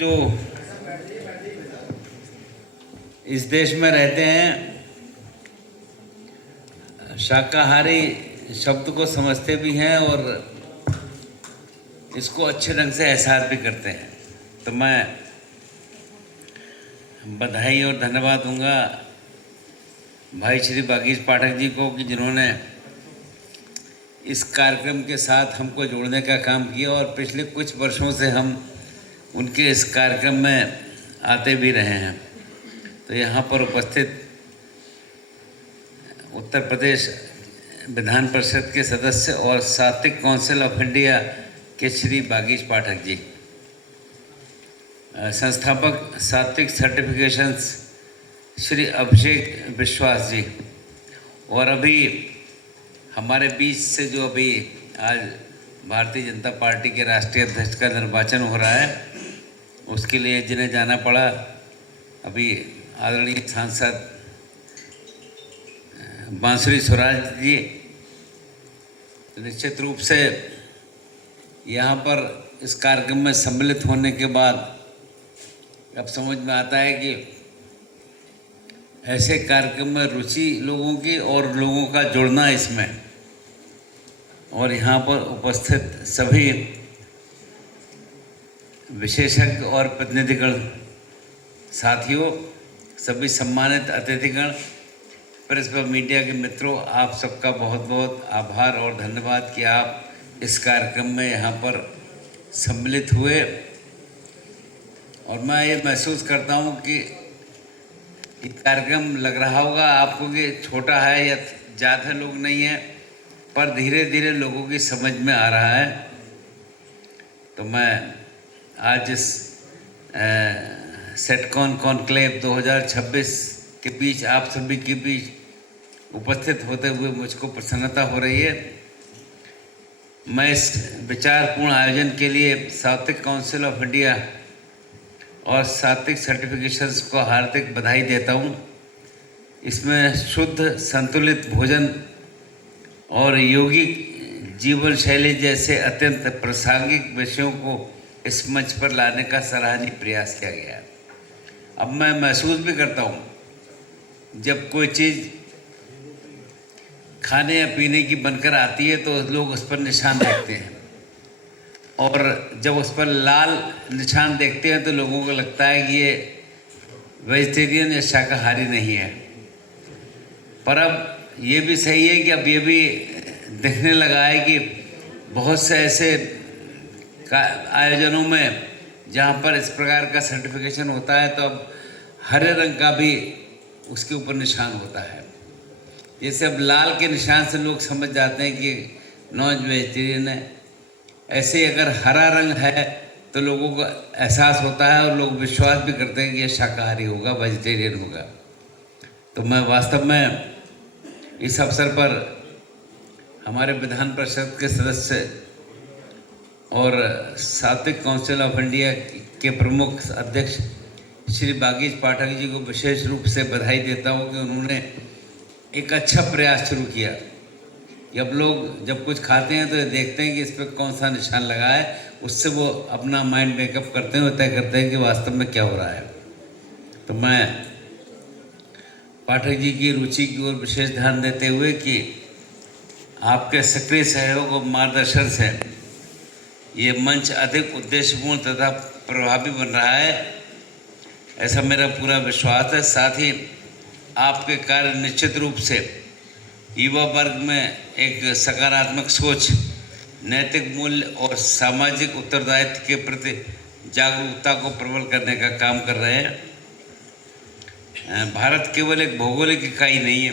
जो इस देश में रहते हैं शाकाहारी शब्द को समझते भी हैं और इसको अच्छे ढंग से एहसास भी करते हैं। तो मैं बधाई और धन्यवाद दूंगा भाई श्री बागीश पाठक जी को कि जिन्होंने इस कार्यक्रम के साथ हमको जोड़ने का काम किया और पिछले कुछ वर्षों से हम उनके इस कार्यक्रम में आते भी रहे हैं। तो यहाँ पर उपस्थित उत्तर प्रदेश विधान परिषद के सदस्य और सात्विक काउंसिल ऑफ इंडिया के श्री बागीश पाठक जी, संस्थापक सात्विक सर्टिफिकेशंस श्री अभिषेक विश्वास जी, और अभी हमारे बीच से जो अभी आज भारतीय जनता पार्टी के राष्ट्रीय अध्यक्ष का निर्वाचन हो रहा है उसके लिए जिन्हें जाना पड़ा, अभी आदरणीय सांसद बांसुरी स्वराज जी, निश्चित रूप से यहाँ पर इस कार्यक्रम में सम्मिलित होने के बाद अब समझ में आता है कि ऐसे कार्यक्रम में रुचि लोगों की और लोगों का जुड़ना इसमें, और यहाँ पर उपस्थित सभी विशेषज्ञ और प्रतिनिधिगण साथियों, सभी सम्मानित अतिथिगण, प्रेस व मीडिया के मित्रों, आप सबका बहुत बहुत आभार और धन्यवाद कि आप इस कार्यक्रम में यहाँ पर सम्मिलित हुए। और मैं ये महसूस करता हूँ कि ये कार्यक्रम लग रहा होगा आपको कि छोटा है या ज़्यादा लोग नहीं हैं, पर धीरे धीरे लोगों की समझ में आ रहा है। तो मैं आज इस सेटकॉन कॉन्क्लेव 2026 के बीच आप सभी के बीच उपस्थित होते हुए मुझको प्रसन्नता हो रही है। मैं इस विचारपूर्ण आयोजन के लिए सात्विक काउंसिल ऑफ इंडिया और सात्विक सर्टिफिकेशंस को हार्दिक बधाई देता हूँ। इसमें शुद्ध संतुलित भोजन और योगिक जीवन शैली जैसे अत्यंत प्रासंगिक विषयों को इस मंच पर लाने का सराहनीय प्रयास किया गया है। अब मैं महसूस भी करता हूँ जब कोई चीज़ खाने या पीने की बनकर आती है तो लोग उस पर निशान देखते हैं, और जब उस पर लाल निशान देखते हैं तो लोगों को लगता है कि ये वेजिटेरियन या शाकाहारी नहीं है। पर अब ये भी सही है कि अब ये भी दिखने लगा है कि बहुत से ऐसे आयोजनों में जहाँ पर इस प्रकार का सर्टिफिकेशन होता है तो अब हरे रंग का भी उसके ऊपर निशान होता है। जैसे अब लाल के निशान से लोग समझ जाते हैं कि नॉन वेजिटेरियन है, ऐसे अगर हरा रंग है तो लोगों को एहसास होता है और लोग विश्वास भी करते हैं कि ये शाकाहारी होगा, वेजिटेरियन होगा। तो मैं वास्तव में इस अवसर पर हमारे विधान परिषद के सदस्य और सात्विक काउंसिल ऑफ इंडिया के प्रमुख अध्यक्ष श्री बागीश पाठक जी को विशेष रूप से बधाई देता हूँ कि उन्होंने एक अच्छा प्रयास शुरू किया। जब लोग जब कुछ खाते हैं तो ये देखते हैं कि इस पर कौन सा निशान लगा है, उससे वो अपना माइंड मेकअप करते हैं, तय करते हैं कि वास्तव में क्या हो रहा है। तो मैं पाठक जी की रुचि की ओर विशेष ध्यान देते हुए कि आपके सक्रिय सहयोग और मार्गदर्शन से ये मंच अधिक उद्देश्यपूर्ण तथा प्रभावी बन रहा है, ऐसा मेरा पूरा विश्वास है। साथ ही आपके कार्य निश्चित रूप से युवा वर्ग में एक सकारात्मक सोच, नैतिक मूल्य और सामाजिक उत्तरदायित्व के प्रति जागरूकता को प्रबल करने का काम कर रहे हैं। भारत केवल एक भौगोलिक इकाई नहीं है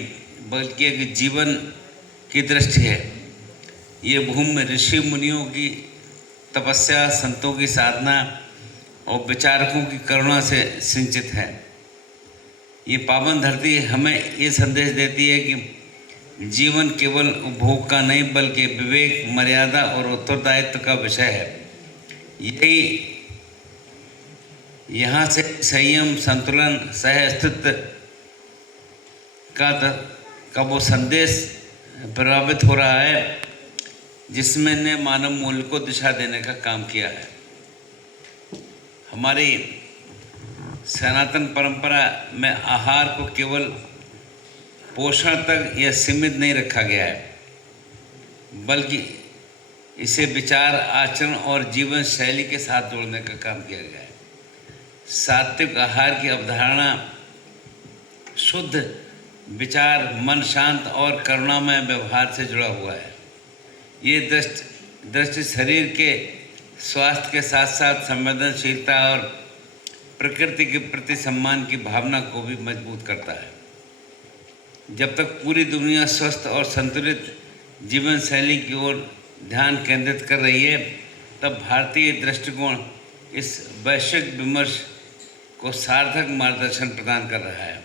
बल्कि एक जीवन की दृष्टि है। ये भूमि ऋषि मुनियों की तपस्या, संतों की साधना और विचारकों की करुणा से सिंचित है। ये पावन धरती हमें ये संदेश देती है कि जीवन केवल उपभोग का नहीं बल्कि विवेक, मर्यादा और उत्तरदायित्व का विषय है। यही यहाँ से संयम, संतुलन, सह अस्तित्व का वो संदेश प्रभावित हो रहा है जिसमें ने मानव मूल्य को दिशा देने का काम किया है। हमारी सनातन परंपरा में आहार को केवल पोषण तक या सीमित नहीं रखा गया है, बल्कि इसे विचार, आचरण और जीवन शैली के साथ जोड़ने का काम किया गया है। सात्विक आहार की अवधारणा शुद्ध विचार, मन शांत और करुणामय व्यवहार से जुड़ा हुआ है। ये दृष्टि शरीर के स्वास्थ्य के साथ साथ संवेदनशीलता और प्रकृति के प्रति सम्मान की भावना को भी मजबूत करता है। जब तक पूरी दुनिया स्वस्थ और संतुलित जीवन शैली की ओर ध्यान केंद्रित कर रही है, तब भारतीय दृष्टिकोण इस वैश्विक विमर्श को सार्थक मार्गदर्शन प्रदान कर रहा है।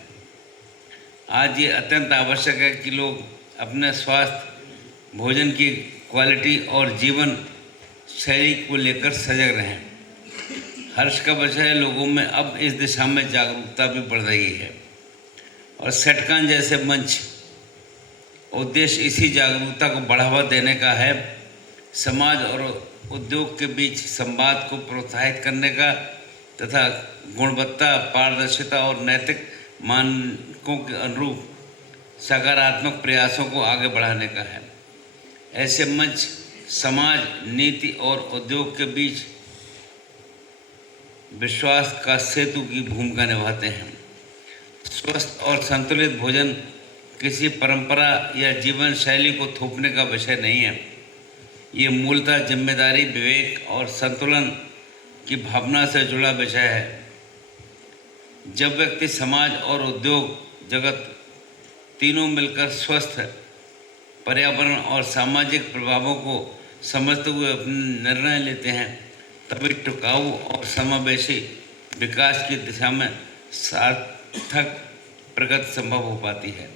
आज ये अत्यंत आवश्यक है कि लोग अपने स्वास्थ्य, भोजन की क्वालिटी और जीवन शैली को लेकर सजग रहें। हर्ष का विषय है, लोगों में अब इस दिशा में जागरूकता भी बढ़ रही है और सेटकान जैसे मंच उद्देश्य इसी जागरूकता को बढ़ावा देने का है। समाज और उद्योग के बीच संवाद को प्रोत्साहित करने का तथा गुणवत्ता, पारदर्शिता और नैतिक मानकों के अनुरूप सकारात्मक प्रयासों को आगे बढ़ाने का है। ऐसे मंच समाज, नीति और उद्योग के बीच विश्वास का सेतु की भूमिका निभाते हैं। स्वस्थ और संतुलित भोजन किसी परंपरा या जीवन शैली को थोपने का विषय नहीं है। ये मूलतः जिम्मेदारी, विवेक और संतुलन की भावना से जुड़ा विषय है। जब व्यक्ति, समाज और उद्योग जगत तीनों मिलकर स्वस्थ पर्यावरण और सामाजिक प्रभावों को समझते हुए अपने निर्णय लेते हैं, तभी टिकाऊ और समावेशी विकास की दिशा में सार्थक प्रगति संभव हो पाती है।